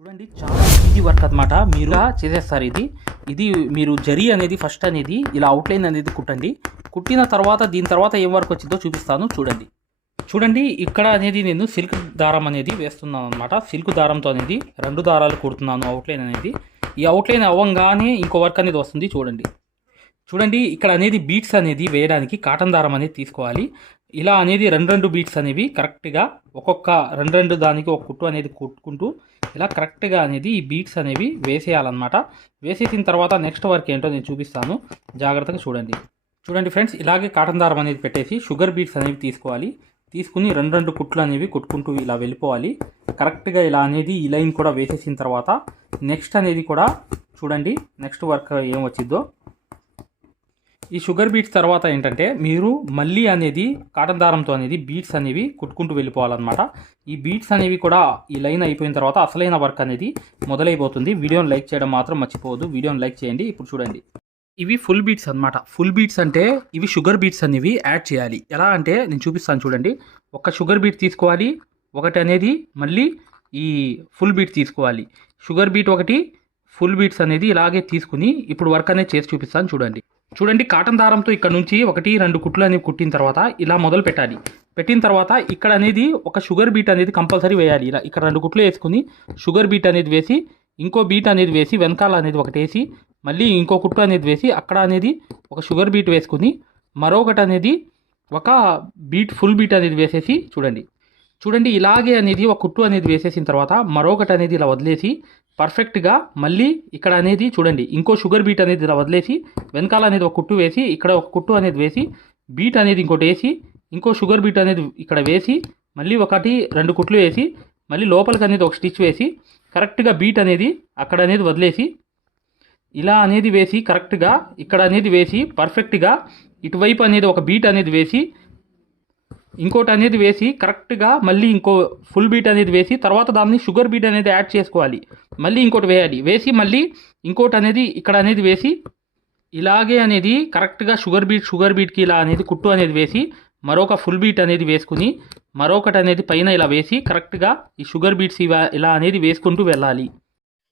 చూడండి చాలా easy work అనమాట మీరు చేసేస్తారు ఇది. ఇది మీరు జరీ అనేది ఫస్ట్ అనేది ఇలా అవుట్లైన్ అనేది కుట్టండి. కుట్టిన తర్వాత దీని తర్వాత ఏం వర్క్ వచ్చిందో చూపిస్తాను చూడండి. చూడండి ఇక్కడ అనేది నేను సిల్క్ దారం అనేది వేస్తున్నాను అనమాట సిల్క్ దారంతో అనేది రెండు దారాలు కుడుతున్నాను అవుట్లైన్ అనేది. ఈ అవుట్లైన్ అవ్వంగానే ఇంకో వర్క్ అనేది వస్తుంది చూడండి. చూడండి ఇక్కడ అనేది బీట్స్ అనేది వేయడానికి కాటన్ దారం అనేది తీసుకోవాలి. ఇలా అనేది రెండు రెండు బీట్స్ అనేవి కరెక్ట్గా ఒక్కొక్క రెండు రెండు దానికి ఒక కుట్టు అనేది కుట్టుకుంటూ ఇలా కరెక్ట్గా అనేది ఈ బీట్స్ అనేవి వేసేయాలన్నమాట. వేసేసిన తర్వాత నెక్స్ట్ వర్క్ ఏంటో నేను చూపిస్తాను. జాగ్రత్తగా చూడండి. చూడండి ఫ్రెండ్స్ ఇలాగే కాటన్ దారం అనేది పెట్టేసి షుగర్ బీట్స్ అనేవి తీసుకోవాలి. తీసుకుని రెండు రెండు కుట్లు అనేవి కుట్టుకుంటూ ఇలా వెళ్ళిపోవాలి. కరెక్ట్గా ఇలా అనేది ఈ లైన్ కూడా వేసేసిన తర్వాత నెక్స్ట్ అనేది కూడా చూడండి నెక్స్ట్ వర్క్ ఏం వచ్చిందో ఈ షుగర్ బీట్స్ తర్వాత ఏంటంటే మీరు మళ్ళీ అనేది కాటన్ దారంతో అనేది బీట్స్ అనేవి కుట్టుకుంటూ వెళ్ళిపోవాలన్నమాట. ఈ బీట్స్ అనేవి కూడా ఈ లైన్ అయిపోయిన తర్వాత అసలైన వర్క్ అనేది మొదలైపోతుంది. వీడియోని లైక్ చేయడం మాత్రం మర్చిపోవద్దు. వీడియోని లైక్ చేయండి. ఇప్పుడు చూడండి. ఇవి ఫుల్ బీట్స్ అన్నమాట. ఫుల్ బీట్స్ అంటే ఇవి షుగర్ బీట్స్ అనేవి యాడ్ చేయాలి. ఎలా అంటే నేను చూపిస్తాను చూడండి. ఒక షుగర్ బీట్ తీసుకోవాలి. ఒకటి అనేది మళ్ళీ ఈ ఫుల్ బీట్ తీసుకోవాలి. షుగర్ బీట్ ఒకటి ఫుల్ బీట్స్ అనేది ఇలాగే తీసుకుని ఇప్పుడు వర్క్ అనేది చేసి చూపిస్తాను చూడండి. చూడండి కాటన్ దారంతో ఇక్కడ నుంచి ఒకటి రెండు కుట్లు అనేవి కుట్టిన తర్వాత ఇలా మొదలు పెట్టాలి. పెట్టిన తర్వాత ఇక్కడ అనేది ఒక షుగర్ బీట్ అనేది కంపల్సరీ వేయాలి. ఇలా ఇక్కడ రెండు కుట్లు వేసుకుని షుగర్ బీట్ అనేది వేసి ఇంకో బీట్ అనేది వేసి వెనకాల అనేది ఒకటి వేసి మళ్ళీ ఇంకో కుట్టు అనేది వేసి అక్కడ అనేది ఒక షుగర్ బీట్ వేసుకుని మరొకటి అనేది ఒక బీట్ ఫుల్ బీట్ అనేది వేసేసి చూడండి. చూడండి ఇలాగే అనేది ఒక కుట్టు అనేది వేసేసిన తర్వాత మరొకటి అనేది ఇలా వదిలేసి పర్ఫెక్ట్గా మళ్ళీ ఇక్కడ అనేది చూడండి ఇంకో షుగర్ బీట్ అనేది ఇలా వదిలేసి వెనకాల అనేది ఒక కుట్టు వేసి ఇక్కడ ఒక కుట్టు అనేది వేసి బీట్ అనేది ఇంకోటి వేసి ఇంకో షుగర్ బీట్ అనేది ఇక్కడ వేసి మళ్ళీ ఒకటి రెండు కుట్లు వేసి మళ్ళీ లోపలికి అనేది ఒక స్టిచ్ వేసి కరెక్ట్గా బీట్ అనేది అక్కడ అనేది వదిలేసి ఇలా అనేది వేసి కరెక్ట్గా ఇక్కడ అనేది వేసి పర్ఫెక్ట్గా ఇటువైపు అనేది ఒక బీట్ అనేది వేసి ఇంకోటి అనేది వేసి కరెక్ట్గా మళ్ళీ ఇంకో ఫుల్ బీట్ అనేది వేసి తర్వాత దాన్ని షుగర్ బీట్ అనేది యాడ్ చేసుకోవాలి. మళ్ళీ ఇంకోటి వేయాలి. వేసి మళ్ళీ ఇంకోటి అనేది ఇక్కడ అనేది వేసి ఇలాగే అనేది కరెక్ట్గా షుగర్ బీట్ షుగర్ బీట్కి ఇలా అనేది కుట్టు అనేది వేసి మరొక ఫుల్ బీట్ అనేది వేసుకుని మరొకటి అనేది పైన ఇలా వేసి కరెక్ట్గా ఈ షుగర్ బీట్స్ ఇలా అనేది వేసుకుంటూ వెళ్ళాలి.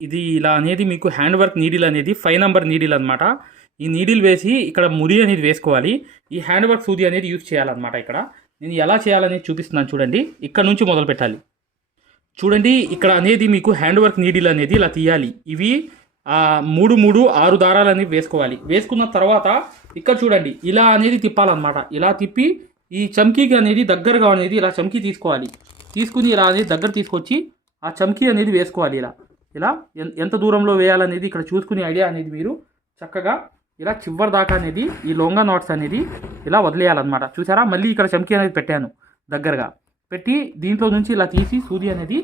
ఇది ఇలా అనేది మీకు హ్యాండ్ వర్క్ నీడిల్ అనేది ఫైవ్ నెంబర్ నీడిల్ అనమాట ఈ నీడిల్ వేసి ఇక్కడ మురి అనేది వేసుకోవాలి. ఈ హ్యాండ్ వర్క్ సూది అనేది యూజ్ చేయాలన్నమాట ఇక్కడ. నేను ఎలా చేయాలనేది చూపిస్తున్నాను చూడండి. ఇక్కడ నుంచి మొదలు పెట్టాలి. చూడండి ఇక్కడ అనేది మీకు హ్యాండ్ వర్క్ నీడిల్ అనేది ఇలా తీయాలి. ఇవి మూడు మూడు ఆరు దారాలు అనేవి వేసుకోవాలి. వేసుకున్న తర్వాత ఇక్కడ చూడండి ఇలా అనేది తిప్పాలన్నమాట. ఇలా తిప్పి ఈ చమ్కీకి అనేది దగ్గరగా అనేది ఇలా చమ్కీ తీసుకోవాలి. తీసుకుని ఇలా అనేది దగ్గర తీసుకొచ్చి ఆ చమ్కీ అనేది వేసుకోవాలి ఇలా. ఇలా ఎన్- ఎంత దూరంలో వేయాలనేది ఇక్కడ చూసుకునే ఐడియా అనేది మీరు చక్కగా ఇలా చివరి దాకా అనేది ఈ లొంగా నాట్స్ అనేది ఇలా వదిలేయాలన్నమాట. చూసారా? మళ్ళీ ఇక్కడ చమ్కీ అనేది పెట్టాను దగ్గరగా. పెట్టి దీంట్లో నుంచి ఇలా తీసి సూది అనేది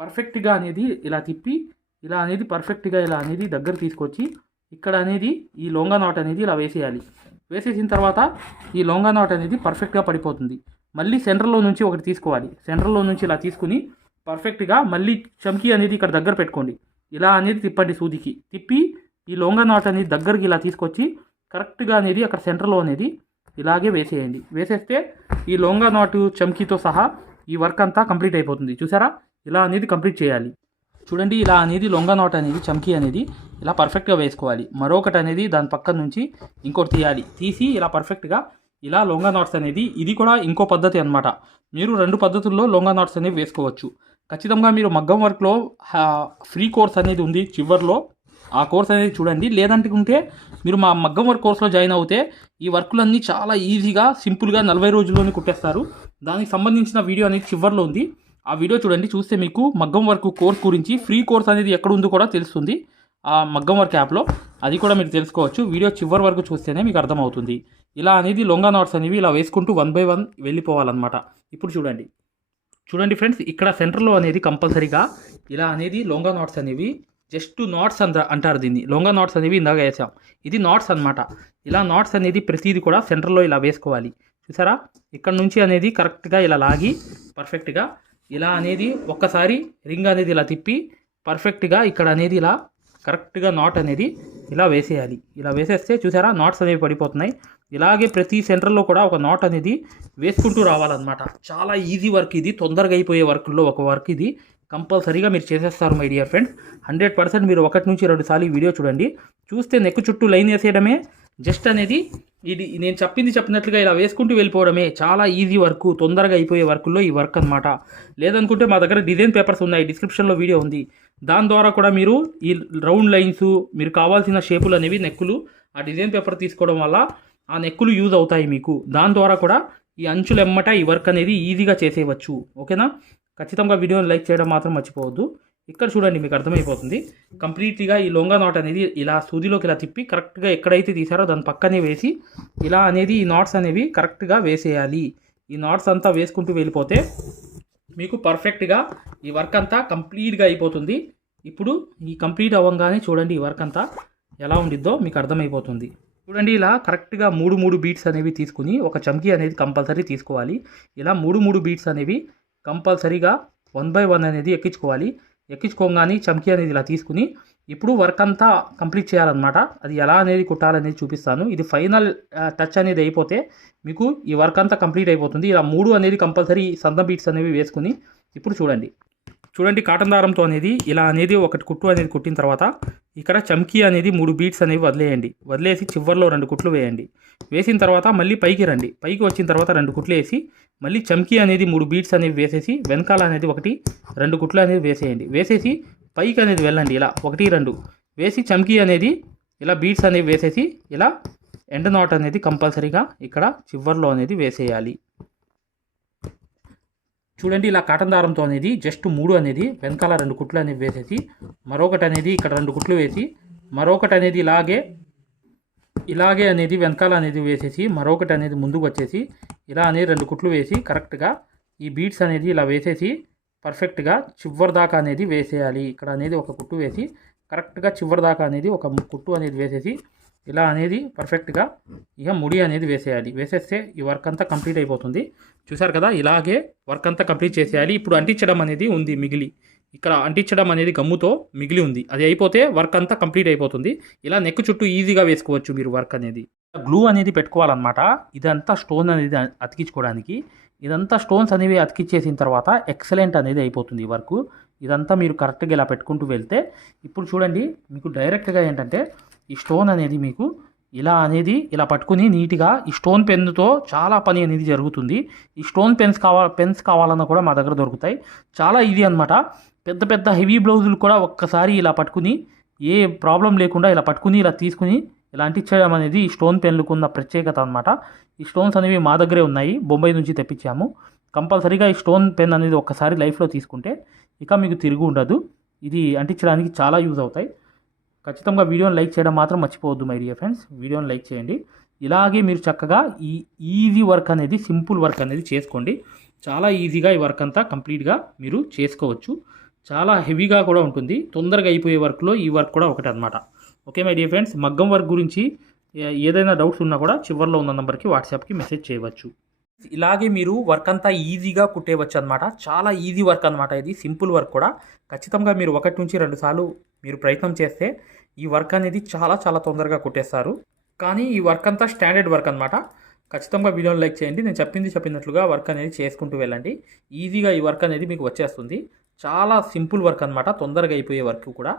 పర్ఫెక్ట్గా అనేది ఇలా తిప్పి ఇలా అనేది పర్ఫెక్ట్గా ఇలా అనేది దగ్గర తీసుకొచ్చి ఇక్కడ అనేది ఈ లొంగా నాట్ అనేది ఇలా వేసేయాలి. వేసేసిన తర్వాత ఈ లొంగా నాట్ అనేది పర్ఫెక్ట్గా పడిపోతుంది. మళ్ళీ సెంటర్లో నుంచి ఒకటి తీసుకోవాలి. సెంటర్లో నుంచి ఇలా తీసుకుని పర్ఫెక్ట్గా మళ్ళీ చమ్కీ అనేది ఇక్కడ దగ్గర పెట్టుకోండి. ఇలా అనేది తిప్పండి సూదికి. తిప్పి ఈ లొంగ నాట్ అనేది దగ్గరికి ఇలా తీసుకొచ్చి కరెక్ట్గా అనేది అక్కడ సెంటర్లో అనేది ఇలాగే వేసేయండి. వేసేస్తే ఈ లొంగ నాటు చమ్కీతో సహా ఈ వర్క్ అంతా కంప్లీట్ అయిపోతుంది. చూసారా? ఇలా అనేది కంప్లీట్ చేయాలి. చూడండి ఇలా అనేది లొంగ నాట్ అనేది చమ్కీ అనేది ఇలా పర్ఫెక్ట్గా వేసుకోవాలి. మరొకటి అనేది దాని పక్కన నుంచి ఇంకోటి తీయాలి. తీసి ఇలా పర్ఫెక్ట్గా ఇలా లొంగ నాట్స్ అనేది ఇది కూడా ఇంకో పద్ధతి అనమాట మీరు రెండు పద్ధతుల్లో లొంగ నాట్స్ అనేవి వేసుకోవచ్చు. ఖచ్చితంగా మీరు మగ్గం వర్క్లో ఫ్రీ కోర్స్ అనేది ఉంది చివర్లో. ఆ కోర్స్ అనేది చూడండి. లేదంటే మీరు మా మగ్గం వర్క్ కోర్స్లో జాయిన్ అవుతే ఈ వర్కులన్నీ చాలా ఈజీగా సింపుల్గా నలభై రోజుల్లోనే కుట్టేస్తారు. దానికి సంబంధించిన వీడియో అనేది చివరిలో ఉంది. ఆ వీడియో చూడండి. చూస్తే మీకు మగ్గం వర్క్ కోర్స్ గురించి ఫ్రీ కోర్స్ అనేది ఎక్కడ ఉందో కూడా తెలుస్తుంది. ఆ మగ్గం వర్క్ యాప్లో. అది కూడా మీరు తెలుసుకోవచ్చు. వీడియో చివరి వరకు చూస్తేనే మీకు అర్థమవుతుంది. ఇలా అనేది లొంగా నాట్స్ అనేవి ఇలా వేసుకుంటూ వన్ బై వన్ వెళ్ళిపోవాలన్నమాట. ఇప్పుడు చూడండి. చూడండి ఫ్రెండ్స్ ఇక్కడ సెంటర్లో అనేది కంపల్సరీగా ఇలా అనేది లొంగా నాట్స్ అనేవి జస్ట్ నాట్స్ అంట అంటారు దీన్ని. లొంగా నాట్స్ అనేవి ఇందాక వేసాం. ఇది నాట్స్ అన్నమాట. ఇలా నాట్స్ అనేది ప్రతిదీ కూడా సెంటర్లో ఇలా వేసుకోవాలి. చూసారా? ఇక్కడ నుంచి అనేది కరెక్ట్గా ఇలా లాగి పర్ఫెక్ట్గా ఇలా అనేది ఒక్కసారి రింగ్ అనేది ఇలా తిప్పి పర్ఫెక్ట్గా ఇక్కడ అనేది ఇలా కరెక్ట్గా నాట్ అనేది ఇలా వేసేయాలి. ఇలా వేసేస్తే చూసారా నాట్స్ అనేవి పడిపోతున్నాయి. ఇలాగే ప్రతి సెంటర్లో కూడా ఒక నాట్ అనేది వేసుకుంటూ రావాలన్నమాట. చాలా ఈజీ వర్క్ ఇది. తొందరగా అయిపోయే వర్క్లో ఒక వర్క్ ఇది. కంపల్సరీగా మీరు చేసేస్తారు my dear friends. Hundred percent మీరు ఒకటి నుంచి రెండు సార్లు ఈ వీడియో చూడండి. చూస్తే నెక్ చుట్టూ లైన్ వేసేయడమే. జస్ట్ అనేది ఇది నేను చెప్పింది చెప్పినట్లుగా ఇలా వేసుకుంటూ వెళ్ళిపోవడమే చాలా ఈజీ వర్క్ తొందరగా అయిపోయే వర్క్లో ఈ వర్క్ అనమాట లేదనుకుంటే మా దగ్గర డిజైన్ పేపర్స్ ఉన్నాయి డిస్క్రిప్షన్లో వీడియో ఉంది. దాని ద్వారా కూడా మీరు ఈ రౌండ్ లైన్స్ మీరు కావాల్సిన షేపులు అనేవి నెక్కులు ఆ డిజైన్ పేపర్ తీసుకోవడం వల్ల ఆ నెక్కులు యూజ్ అవుతాయి మీకు. దాని ద్వారా కూడా ఈ అంచులు ఎమ్మట ఈ వర్క్ అనేది ఈజీగా చేసేయవచ్చు. ఓకేనా? ఖచ్చితంగా వీడియోని లైక్ చేయడం మాత్రం మర్చిపోవద్దు. ఇక్కడ చూడండి మీకు అర్థమైపోతుంది. కంప్లీట్గా ఈ లొంగ నాట్ అనేది ఇలా సూదిలోకి ఇలా తిప్పి కరెక్ట్గా ఎక్కడైతే తీసారో దాని పక్కనే వేసి ఇలా అనేది ఈ నాట్స్ అనేవి కరెక్ట్గా వేసేయాలి. ఈ నాట్స్ అంతా వేసుకుంటూ వెళ్ళిపోతే మీకు పర్ఫెక్ట్గా ఈ వర్క్ అంతా కంప్లీట్గా అయిపోతుంది. ఇప్పుడు ఈ కంప్లీట్ అవ్వగానే చూడండి ఈ వర్క్ అంతా ఎలా ఉండిద్దో మీకు అర్థమైపోతుంది. చూడండి ఇలా కరెక్ట్గా మూడు మూడు బీట్స్ అనేవి తీసుకుని ఒక చమ్కీ అనేది కంపల్సరీ తీసుకోవాలి. ఇలా మూడు మూడు బీట్స్ అనేవి కంపల్సరీగా వన్ బై వన్ అనేది ఎక్కించుకోవాలి. ఎక్కించుకోగానే చమ్కీ అనేది ఇలా తీసుకుని ఇప్పుడు వర్క్ అంతా కంప్లీట్ చేయాలన్నమాట. అది ఎలా అనేది కుట్టాలనేది చూపిస్తాను. ఇది ఫైనల్ టచ్ అనేది అయిపోతే మీకు ఈ వర్క్ అంతా కంప్లీట్ అయిపోతుంది. ఇలా మూడు అనేది కంపల్సరీ సంద బీట్స్ అనేవి వేసుకుని ఇప్పుడు చూడండి. చూడండి కాటన్ దారంతో అనేది ఇలా అనేది ఒకటి కుట్టు అనేది కుట్టిన తర్వాత ఇక్కడ చమ్కీ అనేది మూడు బీట్స్ అనేవి వదిలేయండి. వదిలేసి చివర్లో రెండు కుట్లు వేయండి. వేసిన తర్వాత మళ్ళీ పైకి రండి. పైకి వచ్చిన తర్వాత రెండు కుట్లు వేసి మళ్ళీ చమ్కీ అనేది మూడు బీట్స్ అనేవి వేసేసి వెనకాల అనేది ఒకటి రెండు కుట్లు అనేది వేసేయండి. వేసేసి పైకి అనేది వెళ్ళండి. ఇలా ఒకటి రెండు వేసి చమ్కీ అనేది ఇలా బీట్స్ అనేవి వేసేసి ఇలా ఎండ్ నాట్ అనేది కంపల్సరీగా ఇక్కడ చివర్లో అనేది వేసేయాలి. చూడండి ఇలా కాటన్ దారంతో అనేది జస్ట్ మూడు అనేది వెనకాల రెండు కుట్లు అనేవి వేసేసి మరొకటి అనేది ఇక్కడ రెండు కుట్లు వేసి మరొకటి అనేది ఇలాగే ఇలాగే అనేది వెనకాల అనేది వేసేసి మరొకటి అనేది ముందుకు వచ్చేసి ఇలా అనేది రెండు కుట్లు వేసి కరెక్ట్గా ఈ బీట్స్ అనేది ఇలా వేసేసి పర్ఫెక్ట్గా చివరి దాకా అనేది వేసేయాలి. ఇక్కడ అనేది ఒక కుట్టు వేసి కరెక్ట్గా చివరి దాకా అనేది ఒక కుట్టు అనేది వేసేసి ఇలా అనేది పర్ఫెక్ట్గా ఇక ముడి అనేది వేసేయాలి. వేసేస్తే ఈ వర్క్ అంతా కంప్లీట్ అయిపోతుంది. చూసారు కదా ఇలాగే వర్క్ అంతా కంప్లీట్ చేసేయాలి. ఇప్పుడు అంటించడం అనేది ఉంది మిగిలి. ఇక్కడ అంటించడం అనేది గమ్ముతో మిగిలి ఉంది. అది అయిపోతే వర్క్ అంతా కంప్లీట్ అయిపోతుంది. ఇలా నెక్ చుట్టూ ఈజీగా వేసుకోవచ్చు మీరు వర్క్ అనేది. గ్లూ అనేది పెట్టుకోవాలన్నమాట. ఇదంతా స్టోన్ అనేది అతికించుకోవడానికి. ఇదంతా స్టోన్స్ అనేవి అతికిచ్చేసిన తర్వాత ఎక్సలెంట్ అనేది అయిపోతుంది వర్క్ ఇదంతా మీరు కరెక్ట్గా ఇలా పెట్టుకుంటూ వెళ్తే ఇప్పుడు చూడండి మీకు డైరెక్ట్గా ఏంటంటే ఈ స్టోన్ అనేది మీకు ఇలా అనేది ఇలా పట్టుకుని నీట్గా ఈ స్టోన్ పెన్నుతో చాలా పని అనేది జరుగుతుంది. ఈ స్టోన్ పెన్స్ కావాల పెన్స్ కావాలన్నా కూడా మా దగ్గర దొరుకుతాయి. చాలా ఈజీ అనమాట పెద్ద పెద్ద హెవీ బ్లౌజులు కూడా ఒక్కసారి ఇలా పట్టుకుని ఏ ప్రాబ్లం లేకుండా ఇలా పట్టుకుని ఇలా తీసుకుని ఇలా అంటించడం అనేది ఈ స్టోన్ పెన్లకు ఉన్న ప్రత్యేకత అనమాట ఈ స్టోన్స్ అనేవి మా దగ్గరే ఉన్నాయి. బొంబాయి నుంచి తెప్పించాము. కంపల్సరీగా ఈ స్టోన్ పెన్ అనేది ఒక్కసారి లైఫ్లో తీసుకుంటే ఇక మీకు తిరిగి ఉండదు. ఇది అంటించడానికి చాలా యూజ్ అవుతాయి. ఖచ్చితంగా వీడియోని లైక్ చేయడం మాత్రం మర్చిపోవద్దు మై డియర్ ఫ్రెండ్స్ వీడియోని లైక్ చేయండి. ఇలాగే మీరు చక్కగా ఈ ఈజీ వర్క్ అనేది సింపుల్ వర్క్ అనేది చేసుకోండి. చాలా ఈజీగా ఈ వర్క్ అంతా కంప్లీట్గా మీరు చేసుకోవచ్చు. చాలా హెవీగా కూడా ఉంటుంది. తొందరగా అయిపోయే వర్క్లో ఈ వర్క్ కూడా ఒకటి అనమాట ఓకే మై డియర్ ఫ్రెండ్స్ మగ్గం వర్క్ గురించి ఏదైనా డౌట్స్ ఉన్నా కూడా చివరిలో ఉన్న నెంబర్కి వాట్సాప్కి మెసేజ్ చేయవచ్చు. ఇలాగే మీరు వర్క్ అంతా ఈజీగా కుట్టేయవచ్చు అనమాట చాలా ఈజీ వర్క్ అనమాట ఇది. సింపుల్ వర్క్ కూడా. ఖచ్చితంగా మీరు ఒకటి నుంచి రెండు సార్లు మీరు ప్రయత్నం చేస్తే ఈ వర్క్ అనేది చాలా చాలా తొందరగా కుట్టేస్తారు. కానీ ఈ వర్క్ అంతా స్టాండర్డ్ వర్క్ అనమాట ఖచ్చితంగా వీడియోని లైక్ చేయండి. నేను చెప్పింది చెప్పినట్లుగా వర్క్ అనేది చేసుకుంటూ వెళ్ళండి. ఈజీగా ఈ వర్క్ అనేది మీకు వచ్చేస్తుంది. చాలా సింపుల్ వర్క్ అనమాట తొందరగా అయిపోయే వర్క్ కూడా.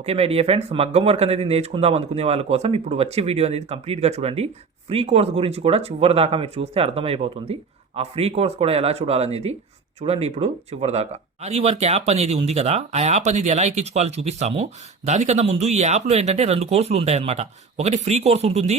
ఓకే మై డియర్ ఫ్రెండ్స్ మగ్గం వర్క్ అనేది నేర్చుకుందాం అనుకునే వాళ్ళ కోసం ఇప్పుడు వచ్చే వీడియో అనేది కంప్లీట్గా చూడండి. ఫ్రీ కోర్స్ గురించి కూడా చివరి దాకా మీరు చూస్తే అర్థమైపోతుంది. ఆ ఫ్రీ కోర్స్ కూడా ఎలా చూడాలనేది చూడండి ఇప్పుడు చివరి దాకా. ఆరి వర్క్ యాప్ అనేది ఉంది కదా ఆ యాప్ అనేది ఎలా ఎక్కించుకోవాలో చూపిస్తాము. దానికన్నా ముందు ఈ యాప్లో ఏంటంటే రెండు కోర్సులు ఉంటాయన్నమాట. ఒకటి ఫ్రీ కోర్స్ ఉంటుంది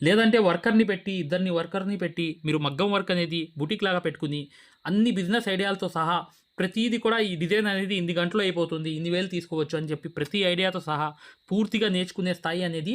లేదంటే వర్కర్ని పెట్టి ఇద్దరిని వర్కర్ని పెట్టి మీరు మగ్గం వర్క్ అనేది బుటిక్ లాగా పెట్టుకుని అన్ని బిజినెస్ ఐడియాలతో సహా ప్రతిదీ కూడా ఈ డిజైన్ అనేది ఇన్ని గంటలో అయిపోతుంది ఇన్ని వేలు తీసుకోవచ్చు అని చెప్పి ప్రతి ఐడియాతో సహా పూర్తిగా నేర్చుకునే స్థాయి అనేది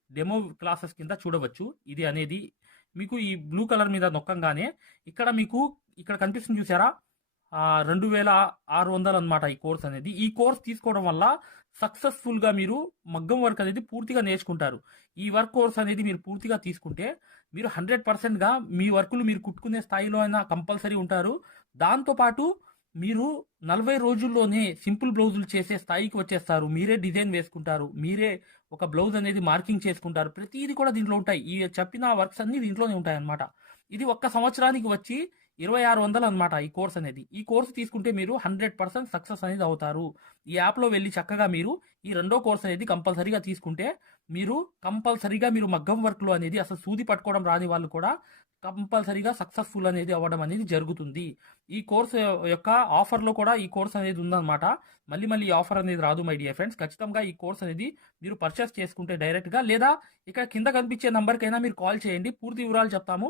డెమో క్లాసెస్ కింద చూడవచ్చు. ఇది అనేది మీకు ఈ బ్లూ కలర్ మీద నొక్కంగానే ఇక్కడ మీకు ఇక్కడ కనిపిస్తుంది చూసారా? రెండు వేల ఆరు వందలు అనమాట ఈ కోర్స్ అనేది. ఈ కోర్స్ తీసుకోవడం వల్ల సక్సెస్ఫుల్గా మీరు మగ్గం వర్క్ అనేది పూర్తిగా నేర్చుకుంటారు. ఈ వర్క్ కోర్స్ అనేది మీరు పూర్తిగా తీసుకుంటే మీరు హండ్రెడ్గా మీ వర్కులు మీరు కుట్టుకునే స్థాయిలో అయినా కంపల్సరీ ఉంటారు. దాంతోపాటు మీరు నలభై రోజుల్లోనే సింపుల్ బ్లౌజులు చేసే స్థాయికి వచ్చేస్తారు. మీరే డిజైన్ వేసుకుంటారు. మీరే ఒక బ్లౌజ్ అనేది మార్కింగ్ చేసుకుంటారు. ప్రతిదీ కూడా దీంట్లో ఉంటాయి. ఈ చెప్పిన వర్క్స్ అన్ని దీంట్లోనే ఉంటాయి ఇది ఒక్క సంవత్సరానికి వచ్చి ఇరవై ఆరు వందలు అనమాట ఈ కోర్స్ అనేది. ఈ కోర్స్ తీసుకుంటే మీరు హండ్రెడ్ పర్సెంట్ సక్సెస్ అనేది అవుతారు. ఈ యాప్లో వెళ్ళి చక్కగా మీరు ఈ రెండో కోర్స్ అనేది కంపల్సరీగా తీసుకుంటే మీరు కంపల్సరీగా మీరు మగ్గం వర్క్లో అనేది అసలు సూది పట్టుకోవడం రాని వాళ్ళు కూడా కంపల్సరీగా సక్సెస్ఫుల్ అనేది అవ్వడం అనేది జరుగుతుంది. ఈ కోర్స్ యొక్క ఆఫర్లో కూడా ఈ కోర్స్ అనేది ఉందన్నమాట. మళ్ళీ మళ్ళీ ఆఫర్ అనేది రాదు మై డియర్ ఫ్రెండ్స్. ఖచ్చితంగా ఈ కోర్స్ అనేది మీరు పర్చేస్ చేసుకుంటే డైరెక్ట్గా లేదా ఇక్కడ కింద కనిపించే నంబర్కైనా మీరు కాల్ చేయండి. పూర్తి వివరాలు చెప్తాము.